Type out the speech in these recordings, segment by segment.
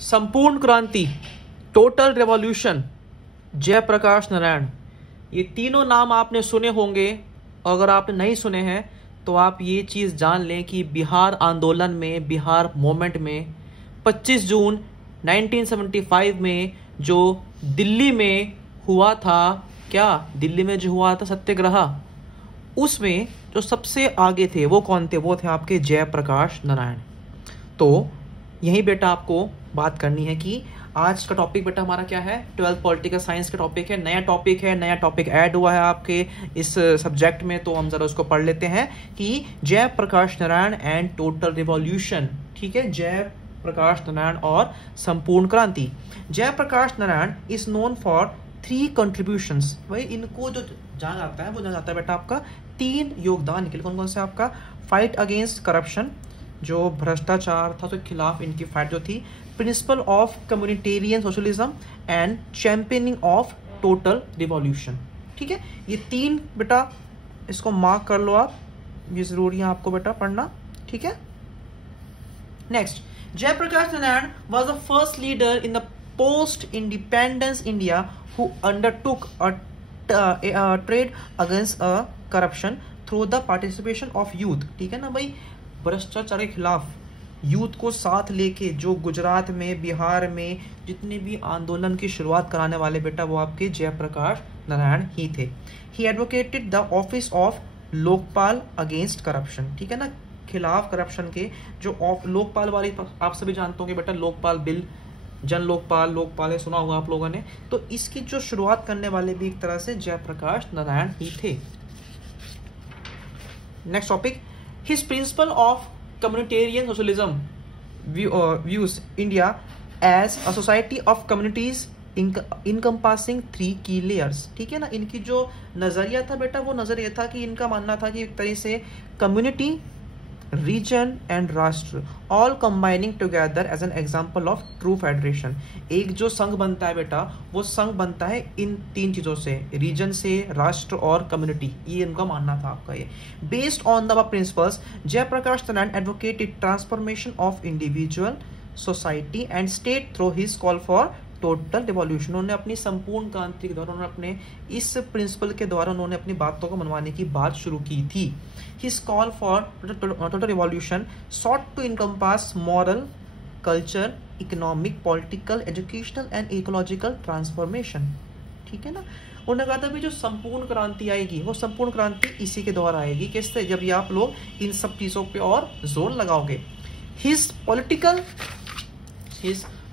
संपूर्ण क्रांति, total revolution, Jayaprakash Narayan, ये तीनों नाम आपने सुने होंगे। अगर आपने नहीं सुने हैं तो आप ये चीज़ जान लें कि बिहार आंदोलन में, बिहार मूवमेंट में 25 जून 1975 में जो दिल्ली में हुआ था, क्या दिल्ली में जो हुआ था सत्याग्रह, उसमें जो सबसे आगे थे वो कौन थे? वो थे आपके जयप्रकाश नारायण। तो यही बेटा आपको बात करनी है कि आज का टॉपिक बेटा हमारा क्या है? 12th पॉलिटिकल साइंस का टॉपिक है, नया टॉपिक है, नया टॉपिक ऐड हुआ है आपके इस सब्जेक्ट में। तो हम जरा उसको पढ़ लेते हैं कि Jayaprakash Narayan and total revolution. ठीक है, जयप्रकाश नारायण और संपूर्ण क्रांति। Jayaprakash Narayan is known for 3 contributions. भाई इनको जो जाना जाता है वो जाना जाता है बेटा आपका 3 योगदान के लिए। कौन कौन से? आपका फाइट अगेंस्ट करप्शन, जो भ्रष्टाचार था उसके खिलाफ इनकी फाइट जो थी, principle of communitarian socialism and championing of total revolution. ठीक है, ये 3 बेटा इसको मार्क कर लो आप, ये जरूरी है आपको बेटा पढ़ना। ठीक है, next, Jayaprakash Narayan was the first leader in the post independence India who undertook a trade against corruption through the participation of youth. ठीक है ना भाई, भ्रष्टाचार के खिलाफ यूथ को साथ लेके जो गुजरात में, बिहार में जितने भी आंदोलन की शुरुआत कराने वाले बेटा वो आपके जयप्रकाश नारायण ही थे। ही advocated the office of Lokpal against corruption. ठीक है ना, खिलाफ करप्शन के जो लोकपाल वाली आप सभी जानते होंगे बेटा, लोकपाल बिल, जन लोकपाल, लोकपाल सुना होगा आप लोगों ने। तो इसकी जो शुरुआत करने वाले भी एक तरह से जयप्रकाश नारायण ही थे। Next topic, his principle of communitarian socialism views India as a society of communities encompassing 3 की लेयर्स। ठीक है ना, इनकी जो नजरिया था बेटा वो नजरिया था कि इनका मानना था कि एक तरह से कम्युनिटी, रीजन एंड राष्ट्र all combining together as an example of true federation. एक जो संघ बनता है बेटा वो संघ बनता है इन 3 चीजों से, रीजन से, राष्ट्र और कम्युनिटी। ये इनका मानना था आपका। ये based on the principles Jayaprakash Narayan advocated transformation of individual, society and state through his call for total revolution. उन्होंने अपनी संपूर्ण क्रांति के द्वारा, उन्होंने अपने इस प्रिंसिपल के द्वारा उन्होंने अपनी बातों को मनवाने की बात शुरू की थी। His call for total revolution sought to encompass moral, culture, economic, political, educational and ecological transformation। ठीक है ना, उन्होंने कहा था भी जो संपूर्ण क्रांति आएगी वो संपूर्ण क्रांति इसी के द्वारा आएगी। किससे? जब ये आप लोग इन सब चीजों पे और जोर लगाओगे। His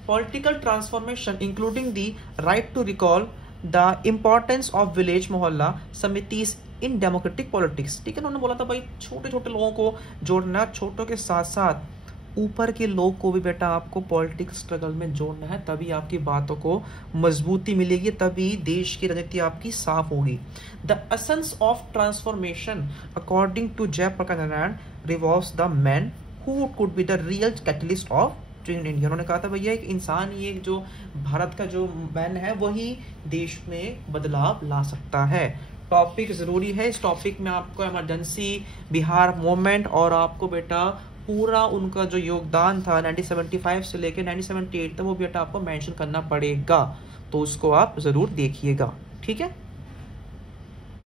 political transformation including the right to recall the importance of village मोहल्ला समितिस इन डेमोक्रेटिक पॉलिटिक्स। ठीक है ना, उन्होंने बोला था भाई छोटे छोटे लोगों को जोड़ना, छोटों के साथ साथ ऊपर के लोग को भी बेटा आपको पॉलिटिक्स स्ट्रगल में जोड़ना है, तभी आपकी बातों को मजबूती मिलेगी, तभी देश की राजनीति आपकी साफ होगी। The essence of transformation according to Jayaprakash Narayan revolves the man who could be the real catalyst of change India. उन्होंने कहा था भैया एक इंसान ही, एक जो भारत का जो मैन है वही देश में बदलाव ला सकता है। टॉपिक जरूरी है, इस टॉपिक में आपको इमरजेंसी, बिहार मूवमेंट और आपको बेटा पूरा उनका जो योगदान था 1975 से लेकर 1978 तक वो बेटा आपको मेंशन करना पड़ेगा, तो उसको आप जरूर देखिएगा। ठीक है।